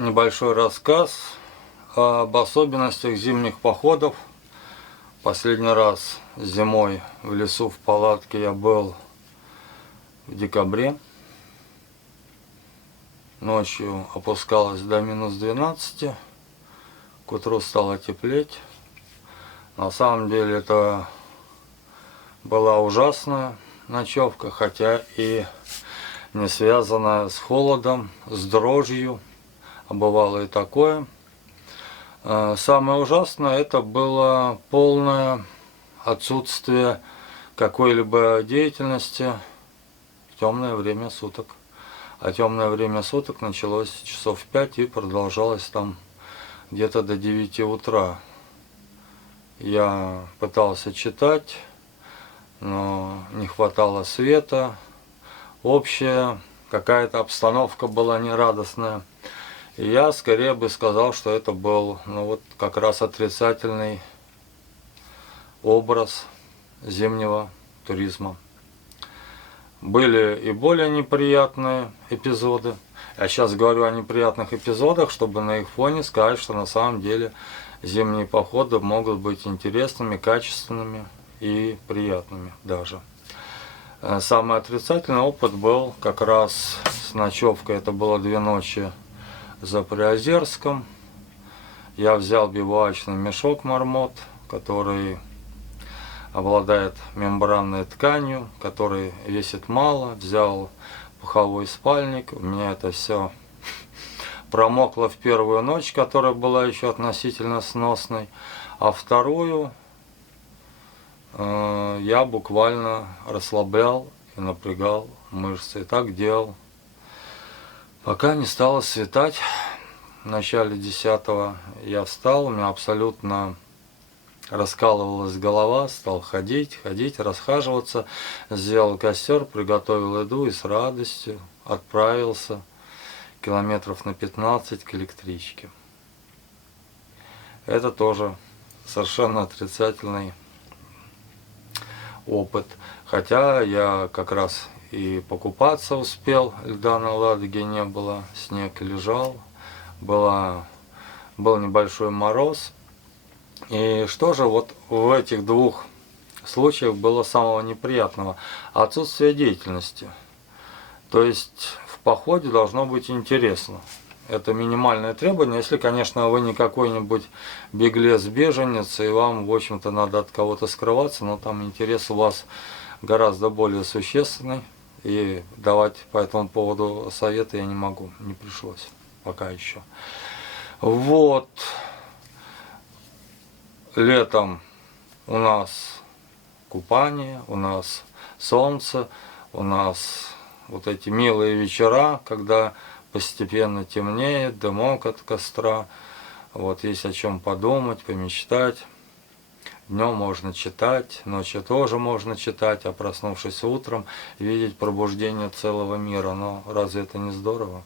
небольшой рассказ об особенностях зимних походов. Последний раз зимой в лесу в палатке я был в декабре. Ночью опускалось до -12, к утру стало теплеть. На самом деле это была ужасная ночевка, хотя и не связанная с холодом, с дрожью, а бывало и такое. Самое ужасное это было полное отсутствие какой-либо деятельности в темное время суток. А темное время суток началось часов в 5 и продолжалось там где-то до 9 утра. Я пытался читать, но не хватало света. Общая какая-то обстановка была нерадостная. И я скорее бы сказал, что это был как раз отрицательный образ зимнего туризма. Были и более неприятные эпизоды. Я сейчас говорю о неприятных эпизодах, чтобы на их фоне сказать, что на самом деле зимние походы могут быть интересными, качественными и приятными даже. Самый отрицательный опыт был как раз с ночевкой. Это было 2 ночи за Приозерском. Я взял бивуачный мешок Мармот, который обладает мембранной тканью, который весит мало. Взял пуховой спальник. У меня это все промокло в первую ночь, которая была еще относительно сносной. А вторую я буквально расслаблял и напрягал мышцы. И так делал, пока не стало светать. В начале 10-го я встал, у меня абсолютно раскалывалась голова, стал ходить, расхаживаться, сделал костер, приготовил еду и с радостью отправился километров на 15 к электричке. Это тоже совершенно отрицательный опыт. Хотя я как раз и покупаться успел, льда на Ладоге не было, снег лежал, был небольшой мороз. И что же вот в этих 2 случаях было самого неприятного? Отсутствие деятельности. То есть в походе должно быть интересно. Это минимальное требование, если, конечно, вы не какой-нибудь беглец-беженец, и вам, в общем-то, надо от кого-то скрываться, но там интерес у вас гораздо более существенный, и давать по этому поводу советы я не могу, не пришлось пока еще. Вот. Летом у нас купание, у нас солнце, у нас вот эти милые вечера, когда постепенно темнеет, дымок от костра. Вот есть о чем подумать, помечтать. Днем можно читать, ночью тоже можно читать, а проснувшись утром, видеть пробуждение целого мира. Но разве это не здорово?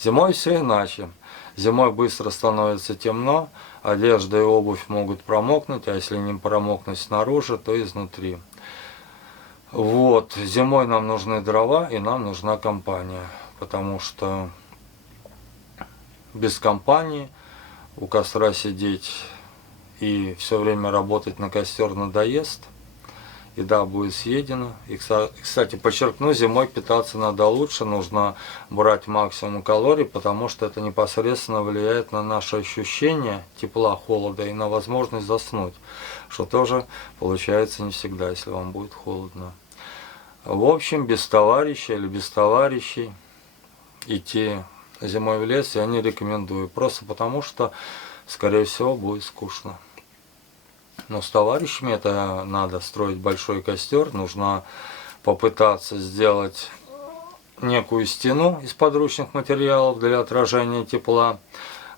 Зимой все иначе. Зимой быстро становится темно, одежда и обувь могут промокнуть, а если не промокнуть снаружи, то изнутри. Вот, зимой нам нужны дрова и нам нужна компания, потому что без компании у костра сидеть и все время работать на костер надоест, еда будет съедена. И, кстати, подчеркну, зимой питаться надо лучше, нужно брать максимум калорий, потому что это непосредственно влияет на наше ощущение тепла, холода и на возможность заснуть, что тоже получается не всегда, если вам будет холодно. В общем, без товарища или без товарищей идти зимой в лес я не рекомендую, просто потому что, скорее всего, будет скучно. Но с товарищами это надо строить большой костер, нужно попытаться сделать некую стену из подручных материалов для отражения тепла,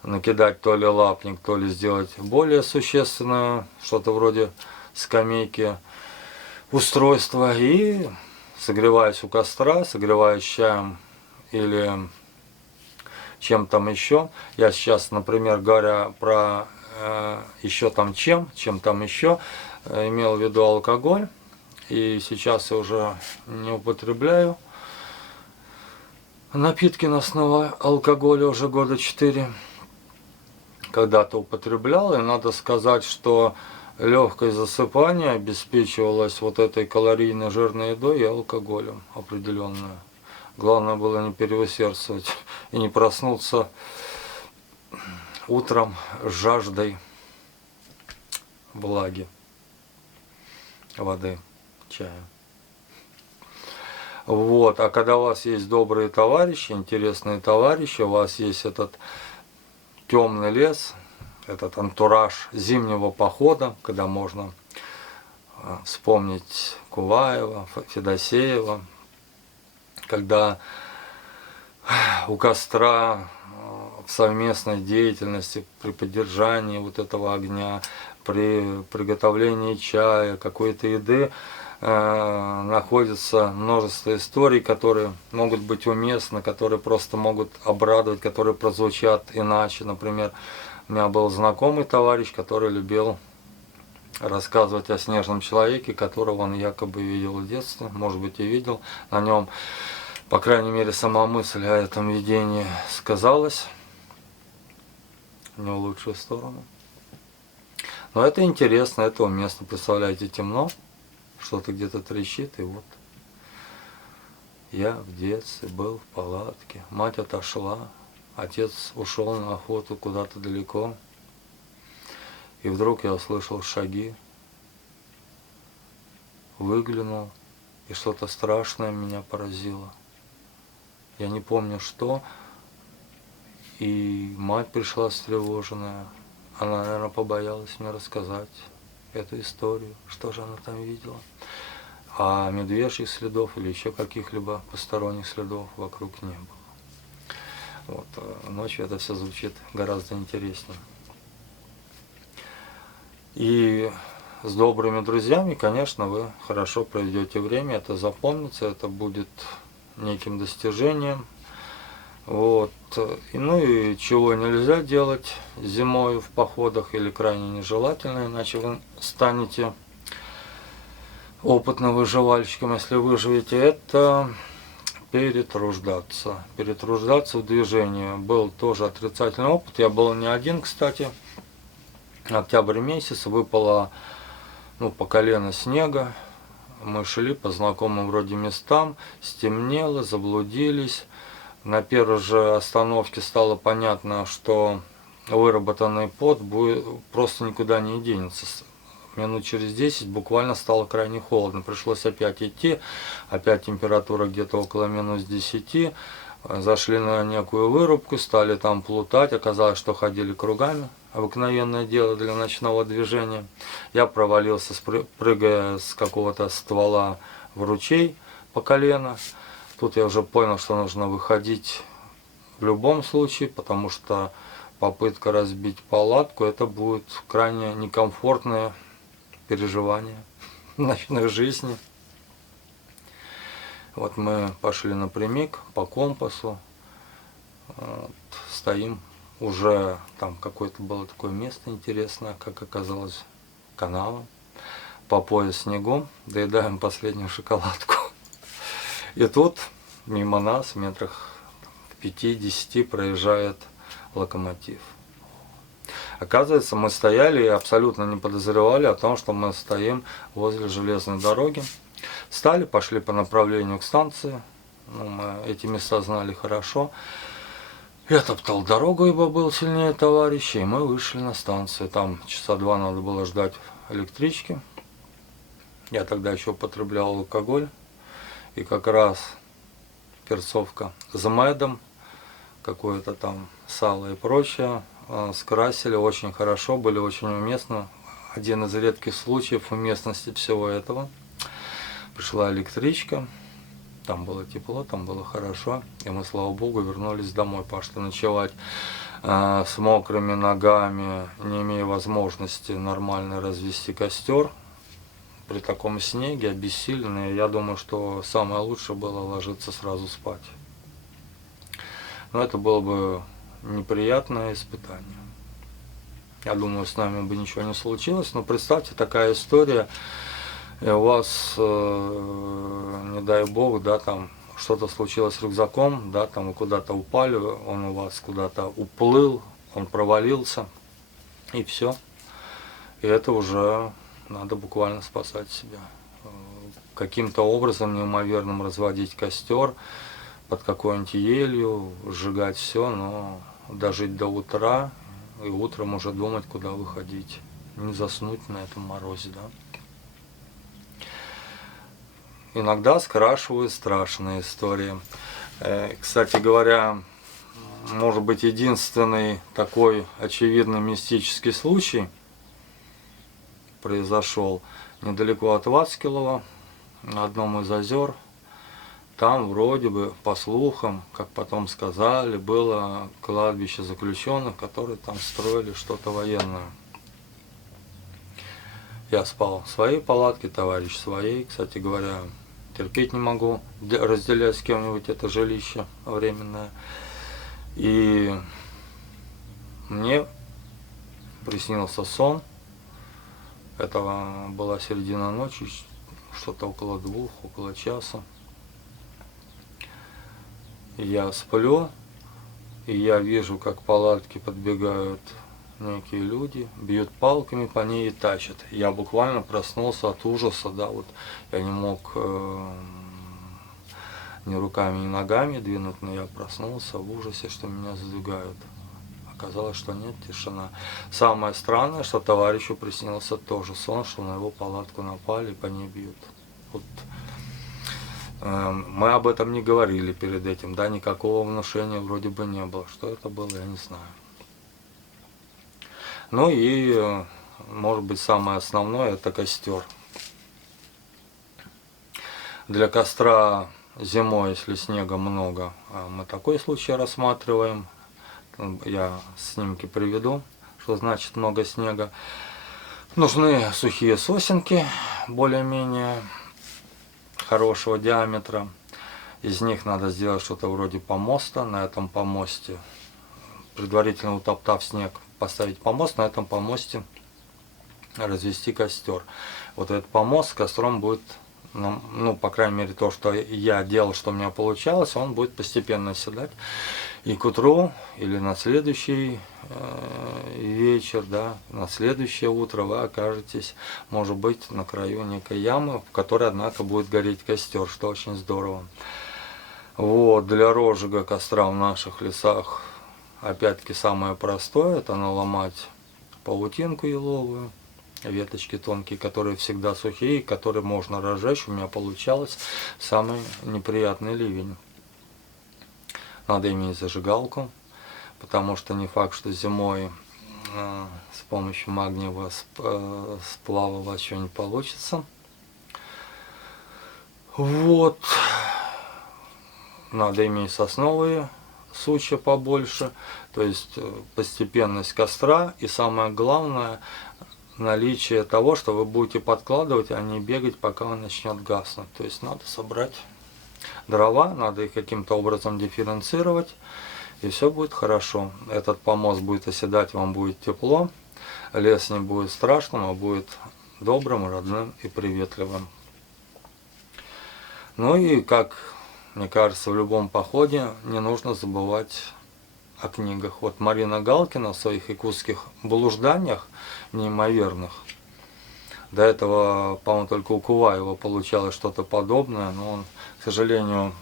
накидать то ли лапник, то ли сделать более существенное, что-то вроде скамейки, устройство, и согреваясь у костра, согреваясь чаем или чем там еще. Я сейчас, например, говоря про еще там чем там еще, имел в виду алкоголь, и сейчас я уже не употребляю напитки на основе алкоголя уже года 4 когда-то употреблял, и надо сказать, что легкое засыпание обеспечивалось вот этой калорийной жирной едой и алкоголем определенное. Главное было не переусердствовать и не проснуться утром с жаждой влаги, воды, чая. Вот, а когда у вас есть добрые товарищи, интересные товарищи, у вас есть этот темный лес, этот антураж зимнего похода, когда можно вспомнить Куваева, Федосеева, когда у костра в совместной деятельности, при поддержании вот этого огня, при приготовлении чая, какой-то еды, находится множество историй, которые могут быть уместны, которые просто могут обрадовать, которые прозвучат иначе. Например, у меня был знакомый товарищ, который любил рассказывать о снежном человеке, которого он якобы видел в детстве, может быть и видел. На нем, по крайней мере, сама мысль о этом видении сказалась не в лучшую сторону. Но это интересно, это уместно. Представляете, темно, что-то где-то трещит, и вот я в детстве был в палатке, мать отошла, отец ушел на охоту куда-то далеко, и вдруг я услышал шаги, выглянул, и что-то страшное меня поразило. Я не помню что, и мать пришла встревоженная, она, наверное, побоялась мне рассказать эту историю, что же она там видела. А медвежьих следов или еще каких-либо посторонних следов вокруг не было. Вот, ночью это все звучит гораздо интереснее. И с добрыми друзьями, конечно, вы хорошо проведете время, это запомнится, это будет неким достижением. Вот. Ну и чего нельзя делать зимой в походах или крайне нежелательно, иначе вы станете опытным выживальщиком, если выживете, это перетруждаться. Перетруждаться в движении. Был тоже отрицательный опыт, я был не один, кстати. Октябрь месяц, выпало по колено снега. Мы шли по знакомым вроде местам, стемнело, заблудились. На первой же остановке стало понятно, что выработанный пот просто никуда не денется. Минут через 10 буквально стало крайне холодно. Пришлось опять идти. Опять температура где-то около минус 10. Зашли на некую вырубку, стали там плутать. Оказалось, что ходили кругами. Обыкновенное дело для ночного движения. Я провалился, прыгая с какого-то ствола в ручей по колено. Тут я уже понял, что нужно выходить в любом случае, потому что попытка разбить палатку, это будет крайне некомфортное переживание ночной жизни. Вот мы пошли напрямик по компасу, стоим, уже там какое-то было такое место интересное, как оказалось, канава, по пояс снегом, доедаем последнюю шоколадку. И тут мимо нас, метрах в 5-10, проезжает локомотив. Оказывается, мы стояли и абсолютно не подозревали о том, что мы стоим возле железной дороги. Встали, пошли по направлению к станции. Мы эти места знали хорошо. Я топтал дорогу, ибо был сильнее товарищей, и мы вышли на станцию. Там часа 2 надо было ждать электрички. Я тогда еще употреблял алкоголь. И как раз перцовка с медом, какое-то там сало и прочее, скрасили очень хорошо, были очень уместны. Один из редких случаев уместности всего этого. Пришла электричка, там было тепло, там было хорошо, и мы, слава богу, вернулись домой, пошли ночевать с мокрыми ногами, не имея возможности нормально развести костер. При таком снеге, обессиленные, я думаю, что самое лучшее было ложиться сразу спать. Но это было бы неприятное испытание. Я думаю, с нами бы ничего не случилось, но представьте, такая история, и у вас, не дай бог, да, там что-то случилось с рюкзаком, да, там вы куда-то упали, он у вас куда-то уплыл, он провалился, и все. И это уже надо буквально спасать себя. Каким-то образом неимоверным разводить костер под какой-нибудь елью, сжигать все, но дожить до утра и утром уже думать, куда выходить. Не заснуть на этом морозе, да. Иногда скрашивают страшные истории. Кстати говоря, может быть, единственный такой очевидный мистический случай произошел недалеко от Вацкилова, на одном из озер. Там вроде бы, по слухам, как потом сказали, было кладбище заключенных, которые там строили что-то военное. Я спал в своей палатке, товарищ в своей. Кстати говоря, терпеть не могу разделять с кем-нибудь это жилище временное. И мне приснился сон. Это была середина ночи, что-то около 2, около часа. Я сплю, и я вижу, как к палатке подбегают некие люди, бьют палками по ней и тащат. Я буквально проснулся от ужаса, да, вот я не мог ни руками, ни ногами двинуть, но я проснулся в ужасе, что меня задвигают. Оказалось, что нет, тишина. Самое странное, что товарищу приснился тоже сон, что на его палатку напали и по ней бьют. Вот. Мы об этом не говорили перед этим, да, никакого внушения вроде бы не было. Что это было, я не знаю. Ну и, может быть, самое основное, это костер. Для костра зимой, если снега много, мы такой случай рассматриваем. Я снимки приведу, что значит много снега. Нужны сухие сосенки, более-менее хорошего диаметра. Из них надо сделать что-то вроде помоста. На этом помосте, предварительно утоптав снег, поставить помост, на этом помосте развести костер. Вот этот помост с костром будет, ну, по крайней мере, то, что я делал, что у меня получалось, он будет постепенно оседать. И к утру или на следующий вечер, да, на следующее утро вы окажетесь, может быть, на краю некой ямы, в которой, однако, будет гореть костер, что очень здорово. Вот, для розжига костра в наших лесах, опять-таки, самое простое, это наломать паутинку еловую, веточки тонкие, которые всегда сухие, которые можно разжечь. У меня получалось самый неприятный ливень. Надо иметь зажигалку, потому что не факт, что зимой с помощью магниевого сплава у вас что-нибудь получится. Вот. Надо иметь сосновые сучья побольше, то есть постепенность костра и, самое главное, наличие того, что вы будете подкладывать, а не бегать, пока он начнет гаснуть. То есть надо собрать дрова, надо их каким-то образом дифференцировать, и все будет хорошо. Этот помост будет оседать, вам будет тепло, лес не будет страшным, а будет добрым, родным и приветливым. Ну и, как мне кажется, в любом походе не нужно забывать о книгах. Вот Марина Галкина в своих якутских блужданиях неимоверных, до этого, по-моему, только у Куваева получалось что-то подобное, но он, к сожалению,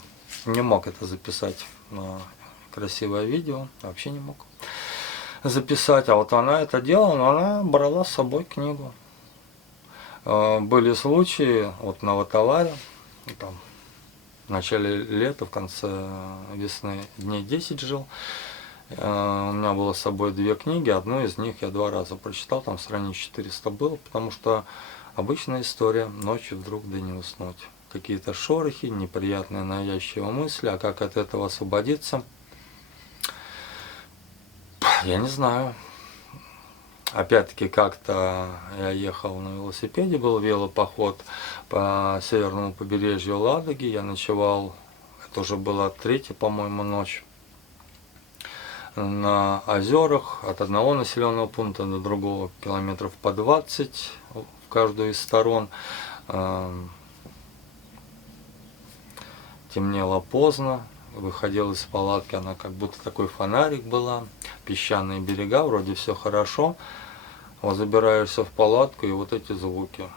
не мог это записать на красивое видео, вообще не мог записать. А вот она это делала, но она брала с собой книгу. Были случаи, вот на Ватаваре, там, в начале лета, в конце весны, дней 10 жил. У меня было с собой 2 книги, одну из них я 2 раза прочитал, там страниц 400 было, потому что обычная история, ночью вдруг да не уснуть. Какие-то шорохи, неприятные навязчивые мысли, а как от этого освободиться, я не знаю. Опять-таки, как-то я ехал на велосипеде, был велопоход по северному побережью Ладоги, я ночевал, это уже была 3-я, по-моему, ночь, на озерах от одного населенного пункта до другого, километров по 20 в каждую из сторон. темнело поздно, выходил из палатки, она как будто такой фонарик была, песчаные берега, вроде все хорошо, вот забираешься в палатку и вот эти звуки.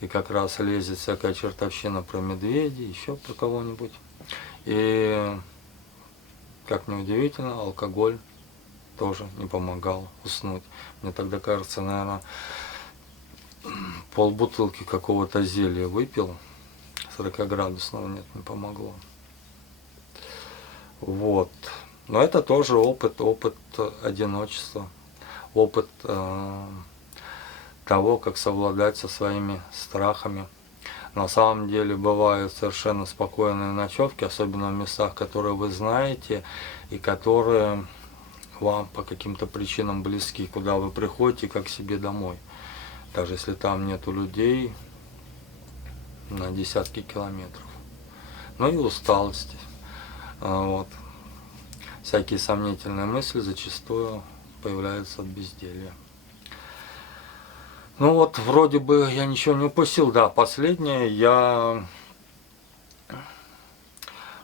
И как раз лезет всякая чертовщина про медведей, еще про кого-нибудь. И, как неудивительно, алкоголь тоже не помогал уснуть. Мне тогда кажется, наверное, полбутылки какого-то зелья выпил, 40-градусного, нет, не помогло. Вот. Но это тоже опыт одиночества, опыт того, как совладать со своими страхами. На самом деле бывают совершенно спокойные ночевки, особенно в местах, которые вы знаете и которые вам по каким-то причинам близки, куда вы приходите как к себе домой. Даже если там нету людей на десятки километров. Ну и усталость. Вот. Всякие сомнительные мысли зачастую появляются от безделья. Ну вот, вроде бы я ничего не упустил. Да, последнее, я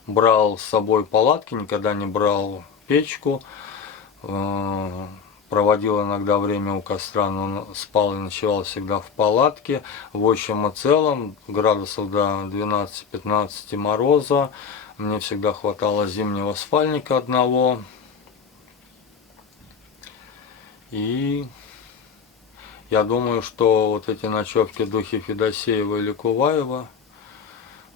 брал с собой палатки, никогда не брал печку. Проводил иногда время у костра, но спал и ночевал всегда в палатке. В общем и целом, градусов до 12-15 мороза. Мне всегда хватало зимнего спальника одного. И я думаю, что вот эти ночевки духи Федосеева или Куваева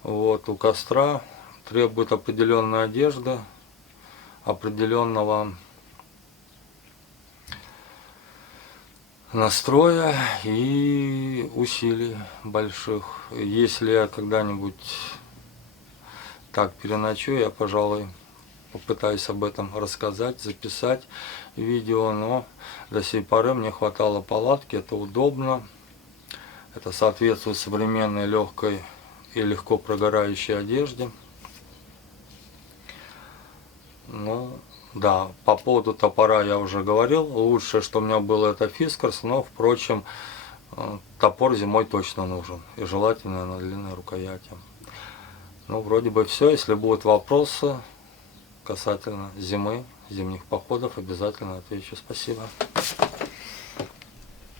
вот, у костра требуют определенной одежды, определенного настроя и усилий больших. Если я когда-нибудь так переночую, я, пожалуй, попытаюсь об этом рассказать, записать видео, но до сей поры мне хватало палатки, это удобно, это соответствует современной легкой и легко прогорающей одежде. Ну, да, по поводу топора я уже говорил, лучшее, что у меня было, это фискарс, но, впрочем, топор зимой точно нужен, и желательно на длинной рукояти. Ну, вроде бы все, если будут вопросы касательно зимы, зимних походов, обязательно отвечу. Спасибо.